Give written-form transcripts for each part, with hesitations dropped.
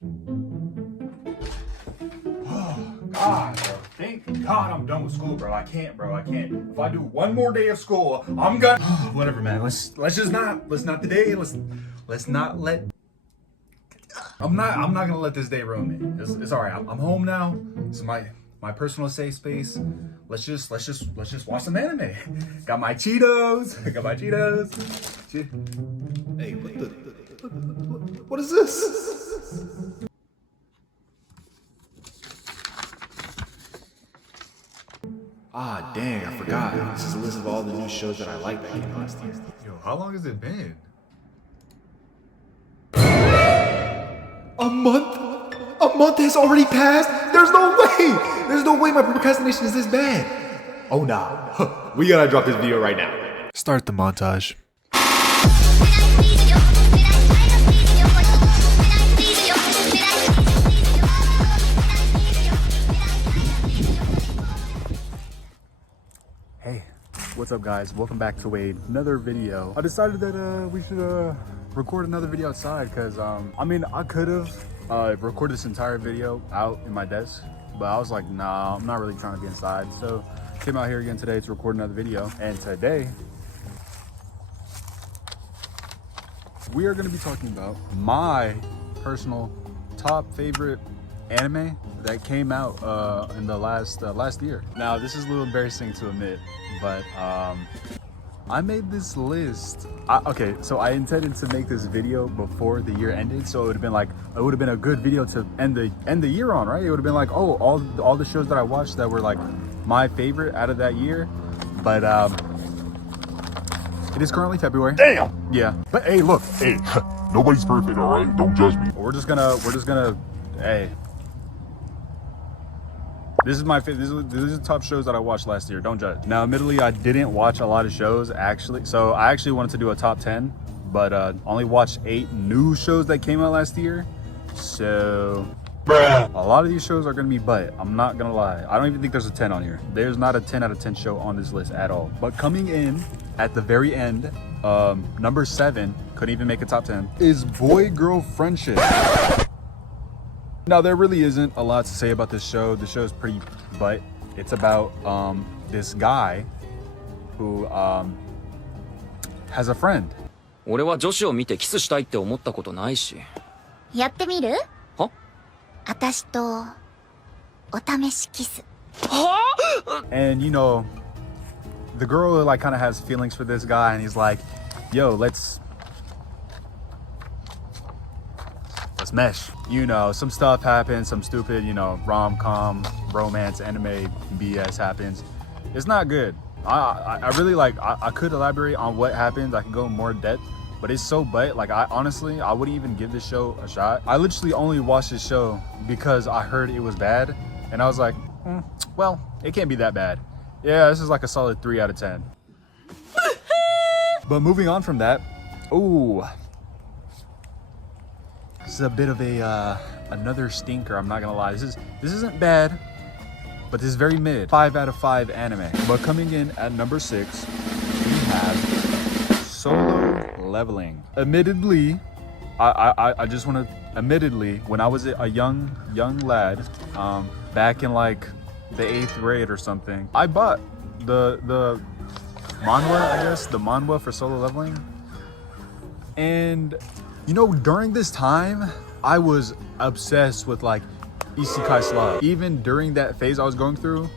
God, bro. Thank God I'm done with school, bro. I can't, bro. I can't. If I do one more day of school, I'm gonna. Whatever, man. Let's just not. Let's not today. Let's not let. I'm not gonna let this day ruin me. It's all right. I'm home now. This is my personal safe space. Let's just watch some anime. Got my Cheetos. I got my Cheetos. Hey, what is this? Ah, dang, I forgot. This is a list of all the new shows that I liked that came last year. Yo, how long has it been? A month? A month has already passed? There's no way! There's no way my procrastination is this bad. Oh nah. We gotta drop this video right now. Start the montage. Hey, what's up guys? Welcome back to another video. I decided that we should record another video outside because I mean I could have recorded this entire video out in my desk, but I was like, nah, I'm not really trying to be inside. So came out here again today to record another video, and today we are going to be talking about my personal top favorite anime that came out in the last year. Now this is a little embarrassing to admit, but I made this list. Okay, so I intended to make this video before the year ended, so it would have been a good video to end the year on, right? It would have been like, oh, all the shows that I watched that were like my favorite out of that year. But it is currently February. Damn! Yeah, but hey, look, Hey, nobody's perfect, all right? Don't judge me. we're just gonna hey, this is the top shows that I watched last year. Don't judge. Now admittedly I didn't watch a lot of shows actually, so I actually wanted to do a top 10, but only watched 8 new shows that came out last year. So Bruh. a lot of these shows are gonna be butt. I'm not gonna lie. I don't even think there's a 10 on here. There's not a 10 out of 10 show on this list at all. But coming in at the very end, number 7, couldn't even make a top 10, is Boy Girl Friendship. Now there really isn't a lot to say about this show. The show is pretty butt. It's about this guy who has a friend. 俺は女子を見てキスしたいって思ったことないし。やってみる？は？私とお試しキス。 And you know, the girl like kind of has feelings for this guy, and he's like, yo, let's mesh. You know, some stuff happens, some stupid, you know, rom-com, romance, anime BS happens. It's not good. I really like, I could elaborate on what happens. I could go in more depth, but it's so butt. Like I honestly wouldn't even give this show a shot. I literally only watched this show because I heard it was bad, and I was like, well, it can't be that bad. Yeah, this is like a solid 3 out of 10. But moving on from that, ooh, this is a bit of a another stinker. I'm not gonna lie. This isn't bad, but this is very mid. 5 out of 5 anime. But coming in at number 6, we have Solo Leveling. Admittedly, I just want to admittedly, when I was a young lad, back in like the 8th grade or something, I bought the manhwa, I guess, the manhwa for Solo Leveling. And you know, during this time, I was obsessed with like Isekai Slug. Even during that phase I was going through,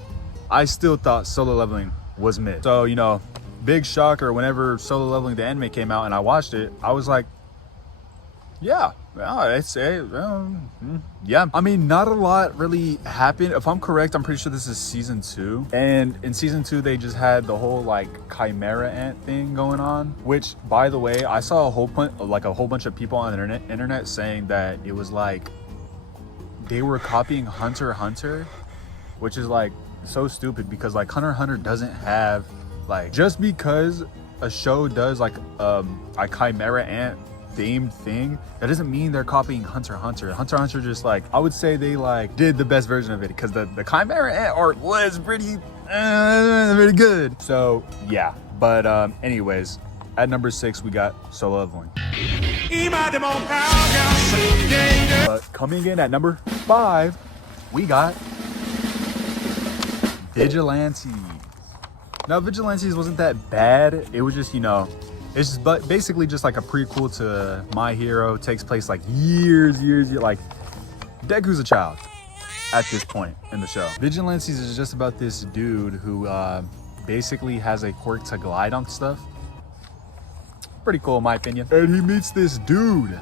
I still thought Solo Leveling was mid. So, you know, big shocker whenever Solo Leveling the anime came out and I watched it, I was like, yeah, yeah. I mean, not a lot really happened. If I'm correct, I'm pretty sure this is season 2. And in season 2, they just had the whole like Chimera Ant thing going on, which, by the way, I saw a whole bunch of people on the internet saying that it was like they were copying Hunter x Hunter, which is like so stupid because like Hunter x Hunter doesn't have like, just because a show does like a Chimera Ant themed thing, that doesn't mean they're copying Hunter x Hunter. Hunter x Hunter just like, I would say they like did the best version of it because the Chimera Ant art was pretty good. So yeah, but anyways, at number 6 we got Solo Leveling. But coming in at number 5, we got Vigilantes. Now, Vigilantes wasn't that bad. It was just, it's just, but basically just like a prequel to My Hero. It takes place like years, like Deku's a child at this point in the show. Vigilantes is just about this dude who basically has a quirk to glide on stuff. Pretty cool in my opinion. And he meets this dude.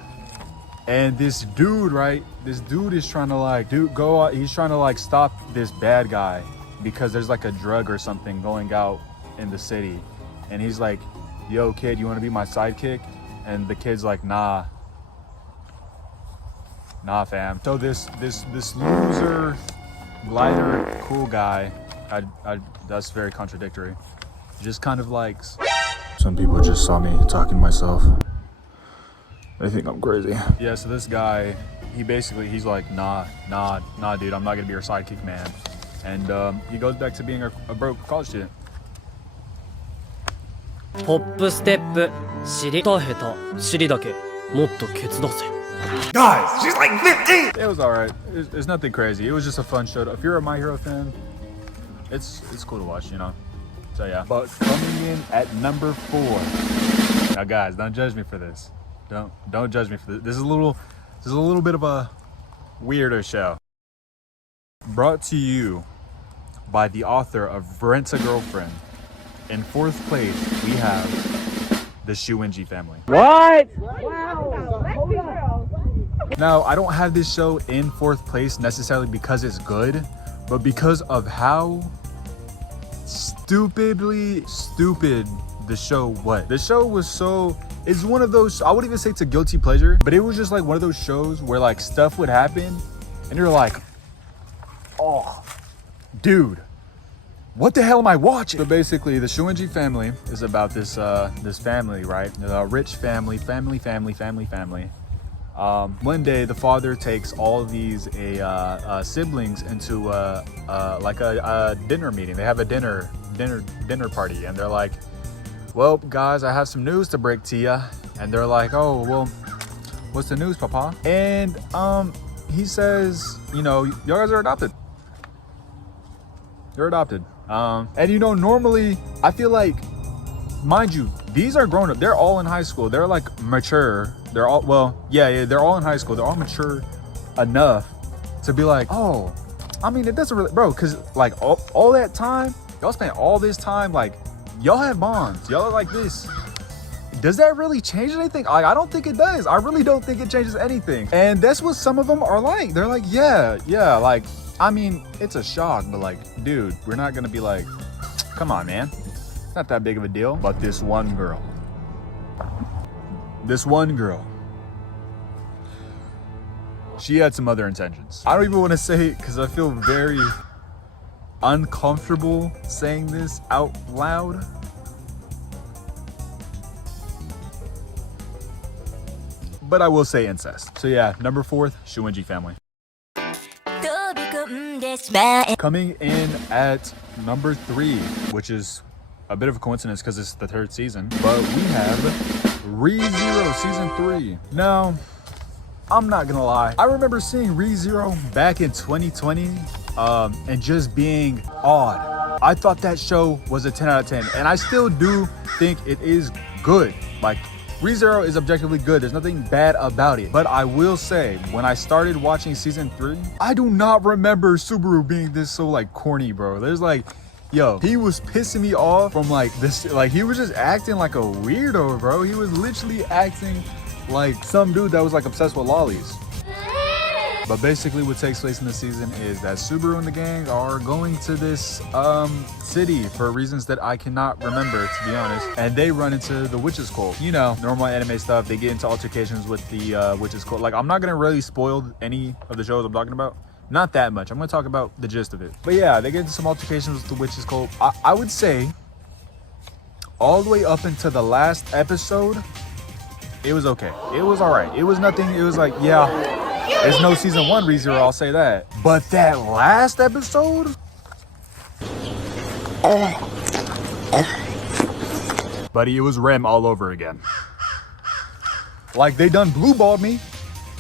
And this dude, right? This dude is trying to like, he's trying to like stop this bad guy because there's like a drug or something going out in the city. And he's like, yo kid, you want to be my sidekick? And the kid's like, nah fam. So this loser glider cool guy, that's very contradictory, just kind of likes. Some people just saw me talking to myself. They think I'm crazy. Yeah, so this guy, he's like, nah dude, I'm not gonna be your sidekick, man. And he goes back to being a broke college student. ホップステップ尻と下手尻だけもっとケツ出せ Guys, she's like 15! It was alright. It's nothing crazy. It was just a fun show. If you're a My Hero fan, it's cool to watch, So yeah. But coming in at number 4. Now guys, don't judge me for this. Don't judge me for this. This is a little bit of a weirder show. Brought to you by the author of Rent a Girlfriend. In 4th place, we have the Shuinji family. What? Now, I don't have this show in 4th place necessarily because it's good, but because of how stupidly stupid the show was. The show was it's one of those, I wouldn't even say it's a guilty pleasure, but it was just like one of those shows where like stuff would happen and you're like, oh, dude, what the hell am I watching? So basically, the Shuinji family is about this family, right? A rich family. One day, the father takes all of these siblings into a dinner meeting. They have a dinner party, and they're like, "Well, guys, I have some news to break to you." And they're like, "Oh, well, what's the news, Papa?" And he says, "You guys are adopted. You're adopted." And normally I feel like, mind you, these are grown up. They're all in high school. They're like mature. They're all, they're all in high school. They're all mature enough to be like, oh, I mean, it doesn't really, bro, because like all that time, y'all spent all this time, like, y'all have bonds. Y'all are like this. Does that really change anything? I don't think it does. I really don't think it changes anything. And that's what some of them are like. They're like, yeah, like, I mean, it's a shock, but like, dude, we're not gonna be like, come on, man. It's not that big of a deal. But this one girl, she had some other intentions. I don't even want to say it because I feel very uncomfortable saying this out loud. But I will say incest. So yeah, number 4th, Shuinji family. Coming in at number 3, which is a bit of a coincidence because it's the 3rd season, but we have ReZero Season 3. Now, I'm not gonna lie, I remember seeing ReZero back in 2020 and just being awed. I thought that show was a 10 out of 10, and I still do think it is good. Like, ReZero is objectively good. There's nothing bad about it. But I will say, when I started watching season 3, I do not remember Subaru being this so like corny, bro. There's like, yo, he was pissing me off from like this, like he was just acting like a weirdo, bro. He was literally acting like some dude that was like obsessed with lollies. But basically what takes place in the season is that Subaru and the gang are going to this city for reasons that I cannot remember, to be honest. And they run into the Witches Cult. Normal anime stuff. They get into altercations with the Witches Cult. Like, I'm not gonna really spoil any of the shows I'm talking about. Not that much. I'm gonna talk about the gist of it. But yeah, they get into some altercations with the Witches Cult. I would say all the way up into the last episode, it was okay. It was all right. It was nothing. It was like, yeah, there's no season 1 ReZero, I'll say that. But that last episode? Buddy, it was Rem all over again. Like, they done blue balled me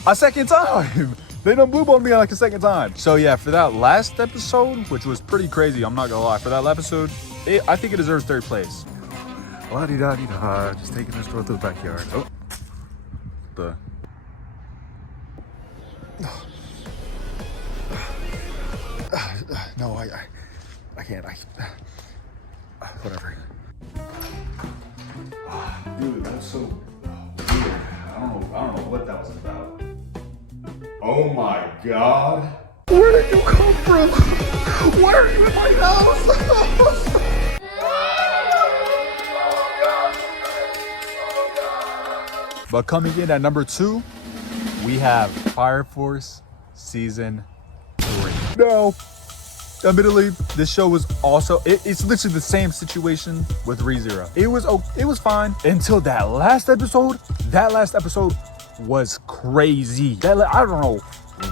a second time. They done blue balled me like a second time. So yeah, for that last episode, which was pretty crazy, I'm not gonna lie. For that episode, I think it deserves third place. La-di-da-di-da, just taking a stroll through the backyard. Oh, no, I can't. Whatever. Dude, that was so weird. I don't know what that was about. Oh my god. Where did you come from? Why are you in my house? But coming in at number 2, we have Fire Force Season 3. No, admittedly, this show was also, it's literally the same situation with ReZero. It was fine until that last episode. That last episode was crazy. I don't know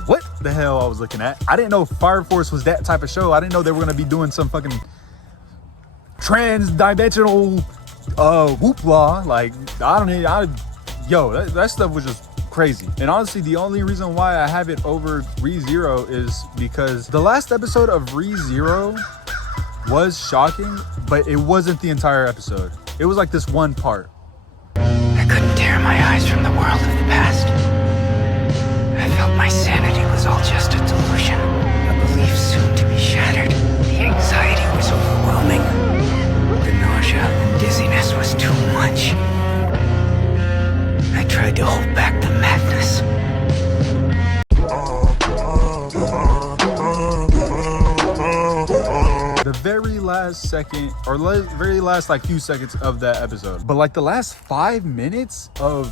what the hell I was looking at. I didn't know Fire Force was that type of show. I didn't know they were gonna be doing some fucking trans-dimensional whoopla. Like, that stuff was just crazy. And honestly, the only reason why I have it over ReZero is because the last episode of ReZero was shocking, but it wasn't the entire episode. It was like this one part. I couldn't tear my eyes from the world of the past. I felt my sanity was all just a delusion, a belief soon to be shattered. The anxiety was overwhelming. The nausea and dizziness was too much. I tried to hold back the madness. The very last second, or very last like few seconds of that episode. But like the last 5 minutes of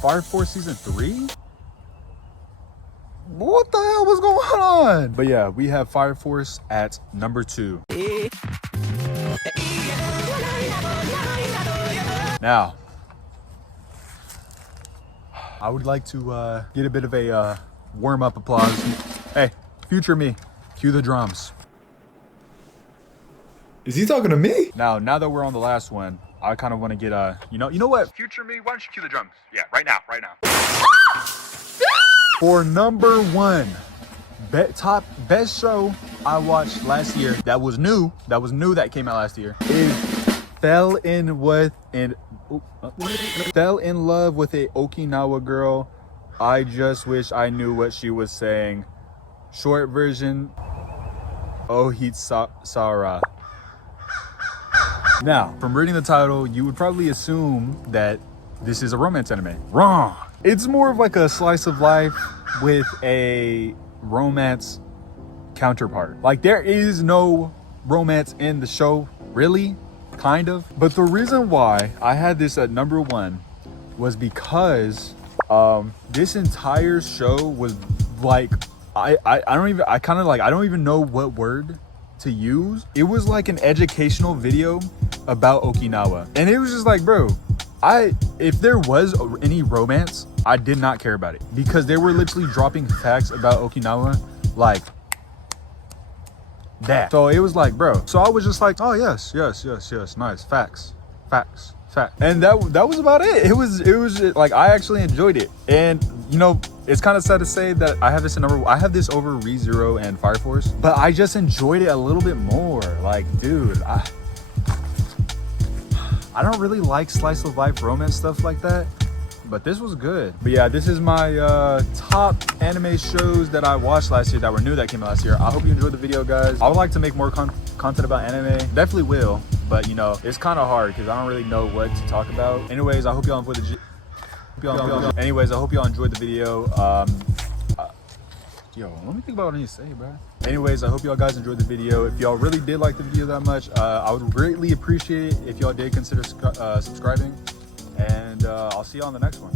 Fire Force Season 3? What the hell was going on? But yeah, we have Fire Force at number 2. Now, I would like to get a bit of a warm-up applause. Hey, future me, cue the drums. Is he talking to me? Now that we're on the last one, I kind of want to get you know what? Future me, why don't you cue the drums? Yeah, right now. For number 1, top best show I watched last year that was new that came out last year is Fell in Love with a Okinawa Girl. I just wish I knew what she was saying. Short version, Ohitsara. Now, from reading the title, you would probably assume that this is a romance anime. Wrong. It's more of like a slice of life with a romance counterpart. Like, there is no romance in the show, really, kind of. But the reason why I had this at number 1 was because this entire show was like, I don't even know what word to use. It was like an educational video about Okinawa, and it was just like, bro, if there was any romance, I did not care about it, because they were literally dropping facts about Okinawa like that. So it was like, bro, so I was just like, oh yes, nice, facts, and that was about it. It was like, I actually enjoyed it. And you know, it's kind of sad to say that I have this over ReZero and Fire Force, but I just enjoyed it a little bit more. Like, dude, I don't really like slice of life romance stuff like that, but this was good. But yeah, this is my top anime shows that I watched last year that were new that came out last year. I hope you enjoyed the video, guys. I would like to make more content about anime. Definitely will, but you know, it's kind of hard because I don't really know what to talk about. Anyways, I hope y'all enjoyed the video. Yo, let me think about what I need to say, bro. Anyways, I hope y'all guys enjoyed the video. If y'all really did like the video that much, I would greatly appreciate it if y'all did consider subscribing. And I'll see y'all on the next one.